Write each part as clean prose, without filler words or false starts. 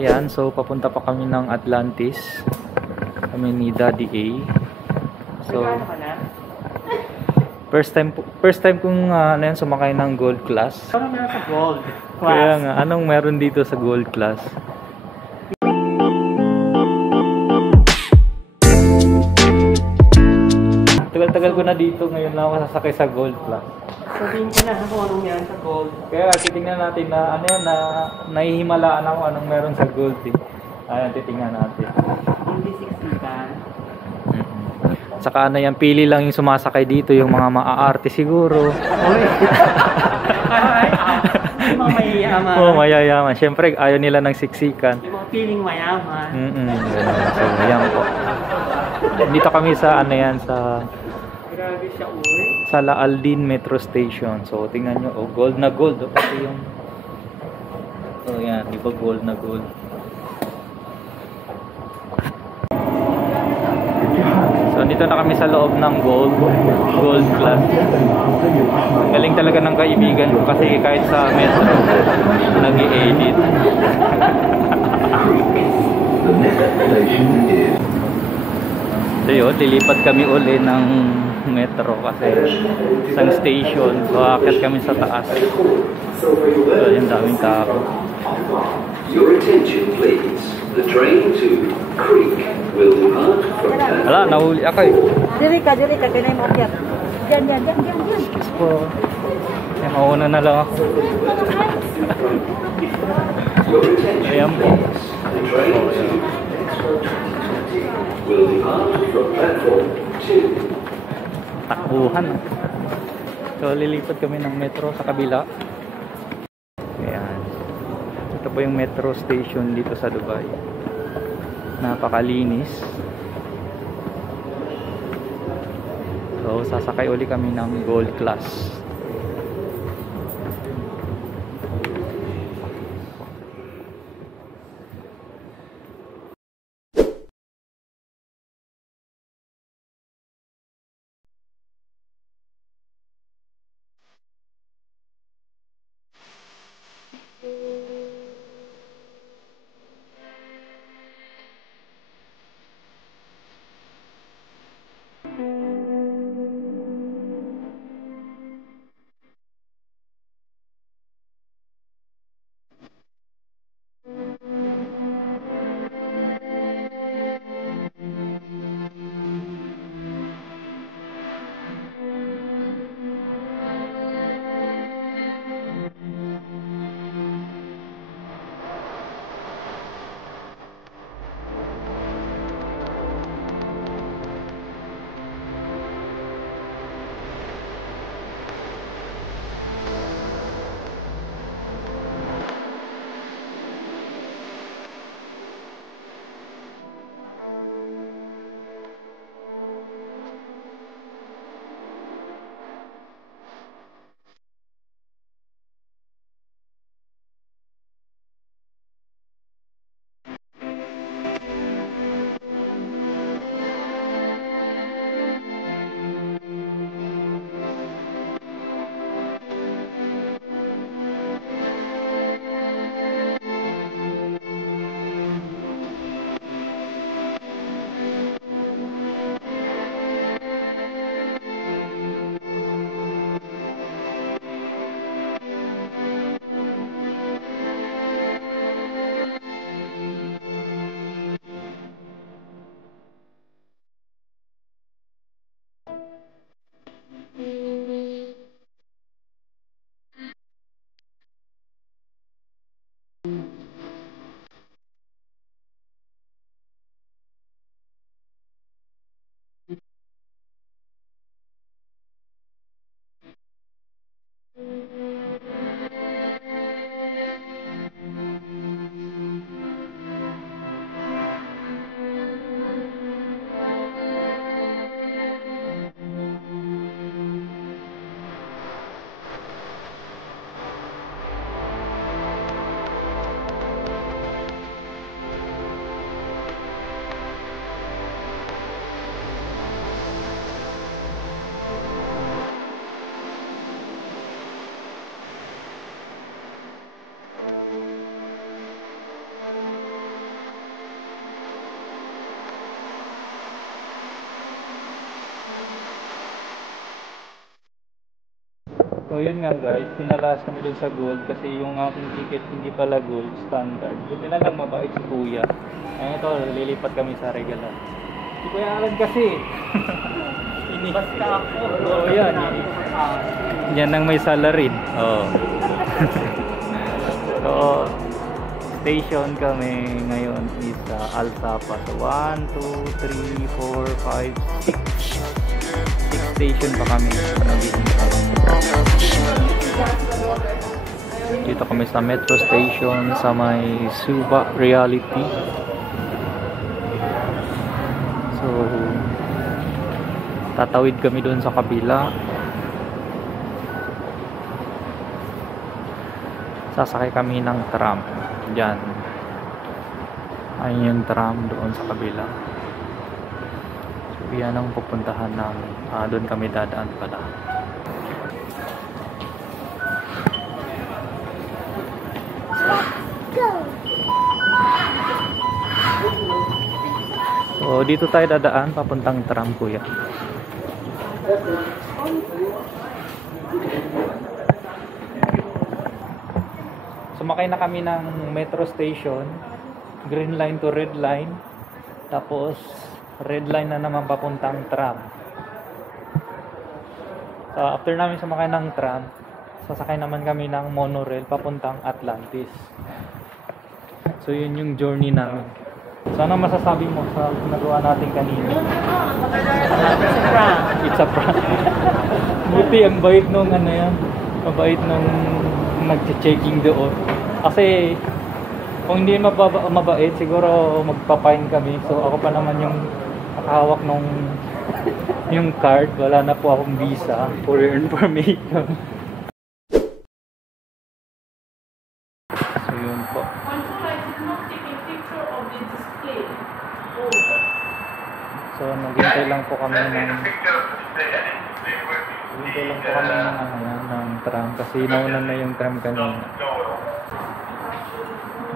Ayan, so papunta pa kami ng Atlantis. Kami ni Daddy A. So first time kong sumakay ng gold class. Ano meron sa gold class? Kaya nga, anong meron dito sa gold class? Tagal-tagal ko na dito, ngayon lang ako sasakay sa gold class. Sabihin ko na kung anong meron sa gold. Kaya titingnan natin na ano yan, na nahihimalaan ako anong meron sa gold eh. Ayan, titingnan natin. Hindi siksikan. Saka ano yan, pili lang yung sumasakay dito, yung mga maaarte siguro. Oy! Yung mga mayayaman. Oo, mayayaman. Siyempre, ayaw nila ng siksikan. Yung mga feeling mayaman. So, ayan po. Dito kami sa ano yan, sa Grabe siya, uy. sa La Aldin Metro Station. So, tingnan nyo, oh, gold na gold. Oh, kasi yung so, yan, di ba gold na gold. So, dito na kami sa loob ng gold class. Galing talaga ng kaibigan ko kasi kahit sa metro, nag-i-edit. So yun, lilipat kami uli ng metro kasi isang station. So, akit kami sa taas. So, yung daming tao. Your attention please. The train to Creek will depart from Wala, nahuli ako eh. Diri ka, ganay mo akyat. Diyan. Excuse po. Yan, mauna na lang ako. Your attention Ayan po. The train to will depart from platform 2. Takbuhan. So, lilipat kami ng metro sa kabila. Ayan. Ito po yung metro station dito sa Dubai. Napakalinis. So, sasakay uli kami ng gold class. So yun nga guys, pinalas kami dun sa gold kasi yung aking ticket hindi pala gold standard. Buti na lang mabait si kuya. Ayun ito, lilipat kami sa regular. Si Kuya Alan kasi. Basta ako. Oo yan. Yan ang may salary. Oo. So, station kami ngayon is Alsapa. So 1, 2, 3, 4, 5, 6 station pa kami. Dito kami sa metro station sa may Suba Reality. So tatawid kami doon sa kabila. Sasakay kami ng tram diyan. Ayun yung tram doon sa kabila. So yan ang pupuntahan namin. Doon kami dadaan pala. So dito tayo dadaan papuntang tram kuya. Sumakay na kami ng metro station, green line to red line, tapos red line na naman papuntang tram. So after namin sumakay ng tram, sasakay naman kami ng monorail papuntang Atlantis. So yun yung journey namin. So ano masasabi mo sa nagawa natin kanina? It's a prank. It's a prank. Buti ang bait nung ano yan. Mabait nung nag-checking doon. Kasi kung hindi mabait, siguro magpa-fine kami. So ako pa naman yung nakahawak nung yung card. Wala na po akong visa for your information. So yun po. So naghintay lang po kami ng tram kasi naunan na yung tram kanina.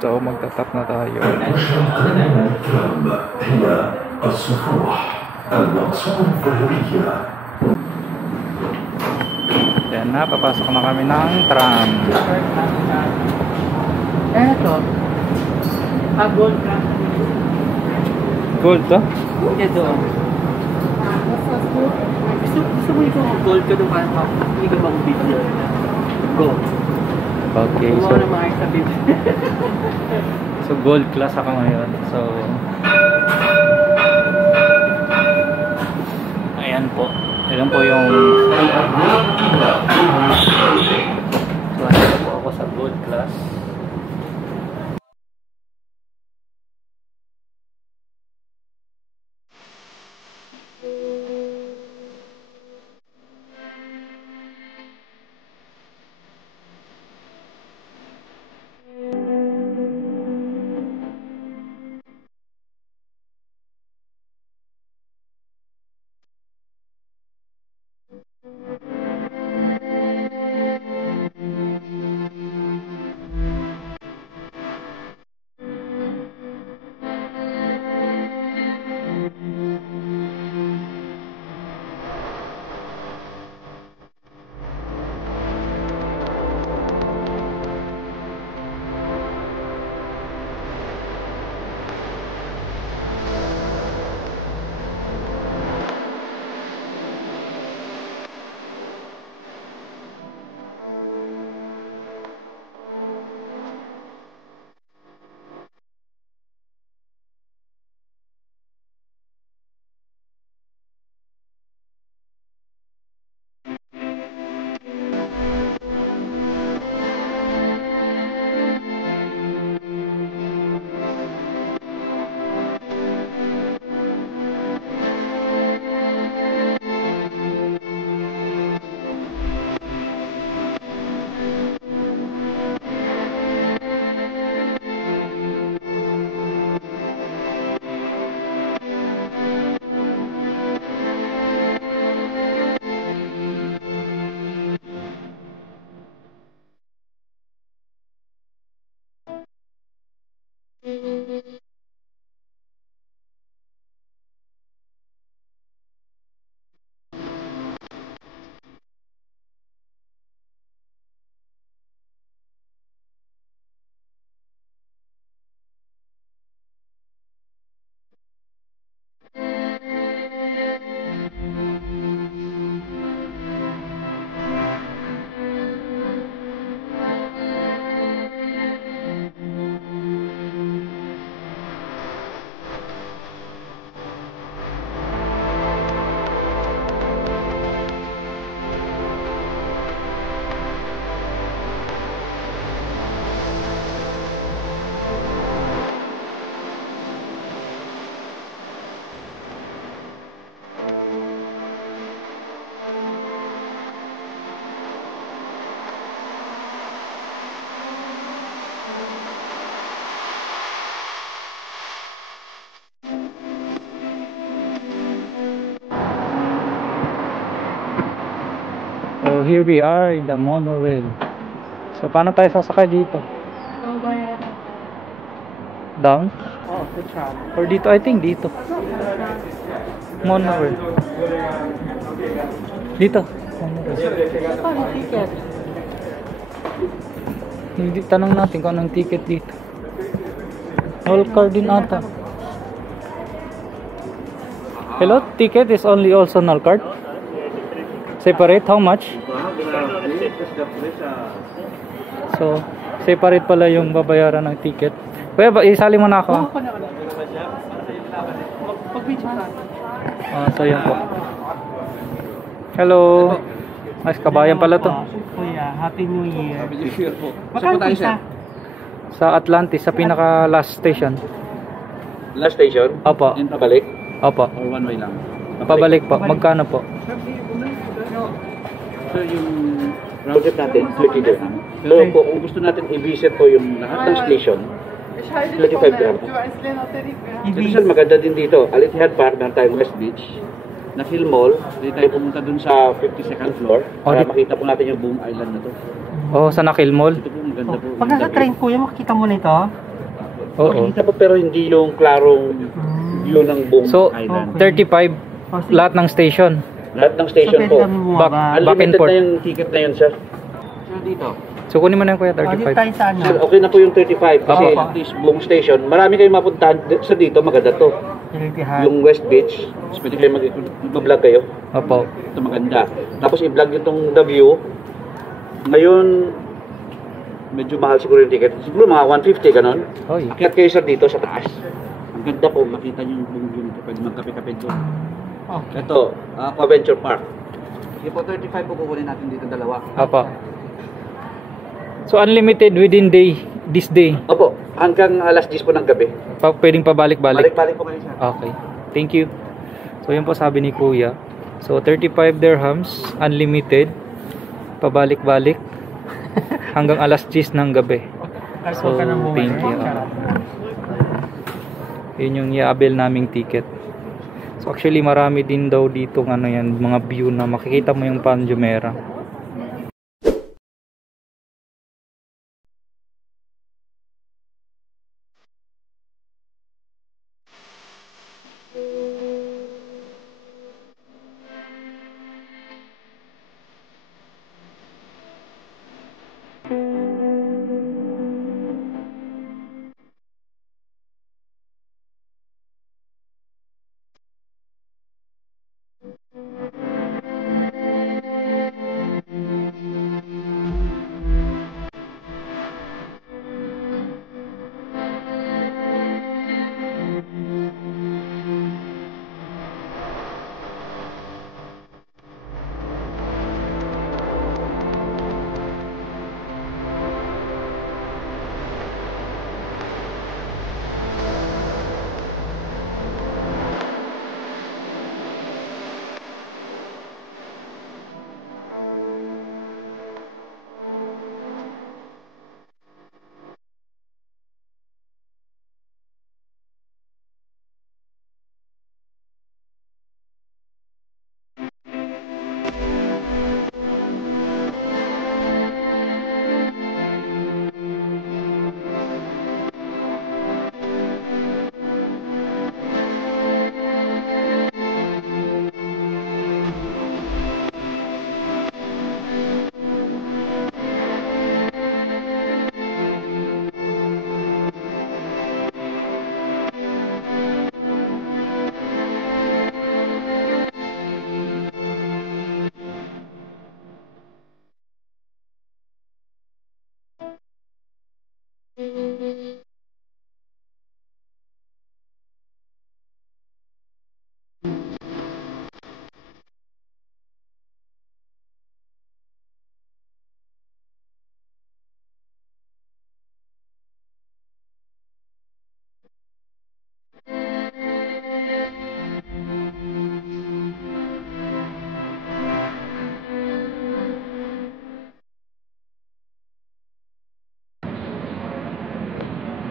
So magtatap na tayo. Yan na, papasok na kami ng tram. Eto. Gold ka. Gold to? Ito. Gusto mo ikaw gold ka doon para hindi ka bang bigyan. Gold. Okay, Gusto so mo na makikabit. so gold class ako ngayon. So ayan po. Ayan po yung so ayan po ako sa gold class. So here we are in the monorail. So paano tayo sasakay dito? Down? Oh, the tram. Or dito? I think dito. Monorail. Dito. Monorail. Paano ticket? Hindi, tanong natin kung anong ticket dito. All card din ata. Hello, ticket is only also null card? Separate, how much? So, separate pala yung babayaran ng ticket. Kuya, isali mo na ako. Pag-video ka. So yan po. Hello. Nice, kabayan pala to. Kuya, Happy New Year. Happy New Year po. Magkano isa? Sa Atlantis, sa pinaka last station. Last station? Opo. In pabalik? Opo. Or one way lang? Pabalik po. Magkano po? So yung round trip natin, 30 dirham. Pero po, kung gusto natin i-visit po yung lahat ng station, 35 dirham. Special maganda din dito. Al Ittihad Park, meron tayong West Beach. Na Hill Mall, hindi tayo pumunta dun sa 52nd floor para makita po natin yung buong island na to. Oh, sa Nakil Mall? Ito po maganda po. Pag nasa-train kuya, makikita mo na ito? Oo. Makikita po pero hindi yung klarong view ng buong So, island. 35 lahat ng station. Lahat ng station So, po. pwede kami bumaba. Back and Unlimited forth. na yung ticket na yun, sir. So, dito. So kunin mo na yung kuya, Dito 35. tayo sa ano? Sir, okay na po yung 35 kasi Opo. at least buong station, marami kayong mapuntahan sa dito, maganda to. Ittihad. Yung West Beach, so pwede kayo mag-vlog kayo. Opo. Ito maganda. Tapos i-vlog yung the view. Ngayon, medyo mahal siguro yung ticket. Siguro mga 150 ganon. Oy. Akyat kayo sir dito sa taas. Ang ganda po, makita nyo yung buong view nito. Pwede magkape-kape doon. Okay. Ito, Adventure Park. Sige po, 35 po kukunin natin dito dalawa. Opo. So unlimited within this day. Opo, hanggang alas 10 po ng gabi. Pwedeng pabalik-balik. Balik-balik po kayo sir. Okay. Thank you. So yun po sabi ni Kuya. So 35 dirhams, unlimited, pabalik-balik hanggang alas 10 ng gabi. So thank you. Yun yung i-avail naming ticket. So actually marami din daw dito ano yan, mga view na makikita mo yung Pan Jumeirah.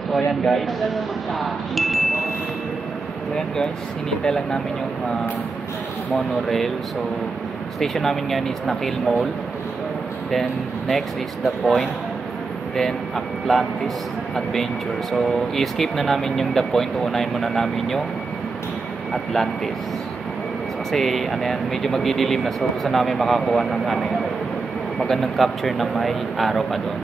So ayan guys. So ayan guys, hinintay lang namin yung monorail. So station namin ngayon is Nakil Mall. Then next is The Point. Then Atlantis Adventure. So i-escape na namin yung The Point. Uunahin muna namin yung Atlantis. So, kasi ano yan, medyo magdidilim na. So gusto namin makakuha ng ano yan, magandang capture na may araw pa doon.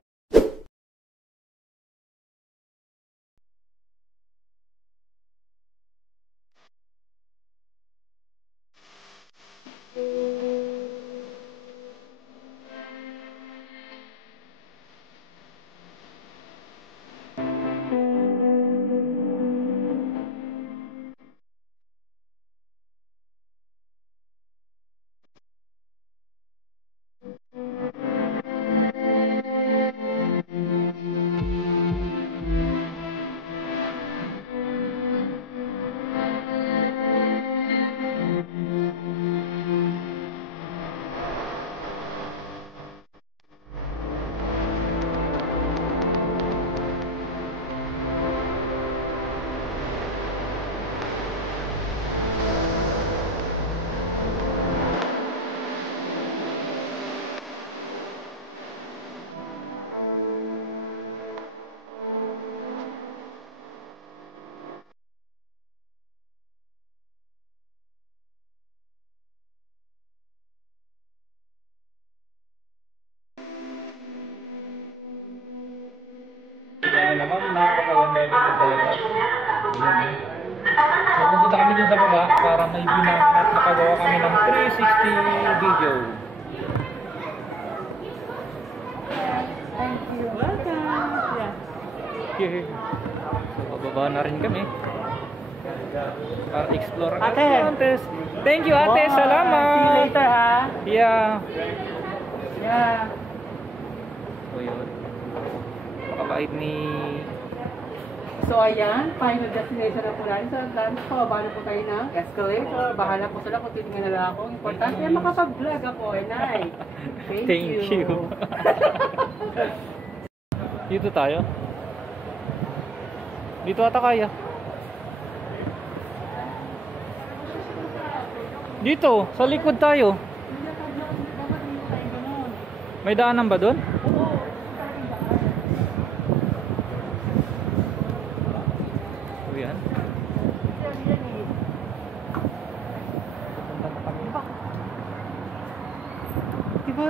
Naman, napakaganda ito talaga. Pupunta kami dun sa baba para may binang at makagawa kami ng 360 video. Thank you. Welcome. Yeah. Okay. So, bababa na rin kami para explore ang Ate. Atlantis. Thank you, ate. Wow. Salamat. See you later, ha? Yeah. Yeah. So, yun. Makabait ni... So ayan, final destination na po natin sa Atlantis. Pababa na po tayo ng escalator. Bahala po sila kung titingnan nila ako. Importante ay makapag-vlog ako, Nay. Thank you. Dito tayo. Dito ata kaya. Dito, sa likod tayo. May daanan ba doon? O yan. Diba,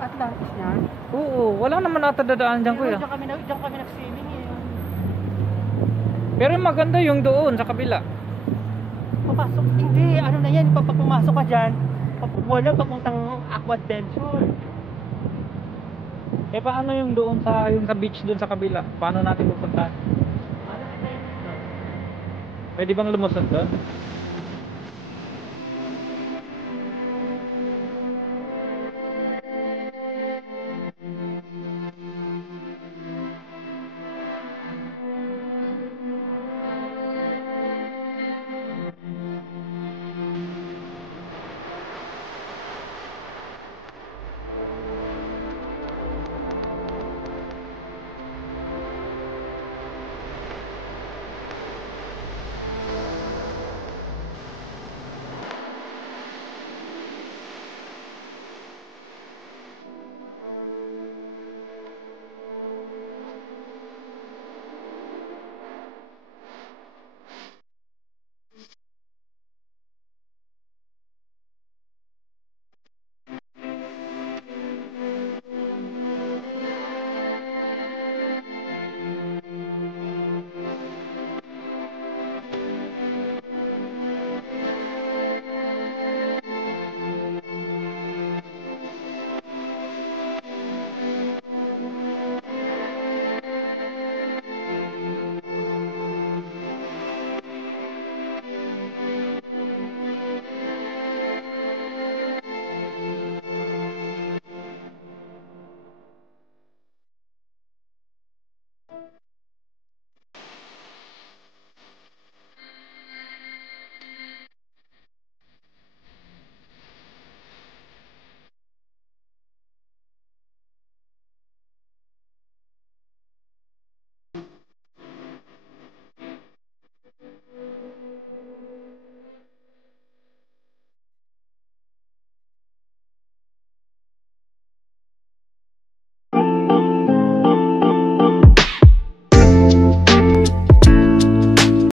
Atlantis niyan? Oo, wala naman ata dadaan dyan kuya. Diyan kami nag-swimming eh. Pero maganda yung doon sa kabila. Papasok, hindi, ano na yan, pumasok ka dyan. Wala papuntang aqua adventure. Eh paano yung doon sa beach doon sa kabila? Paano natin pupuntahan? Pwede bang lumusod doon?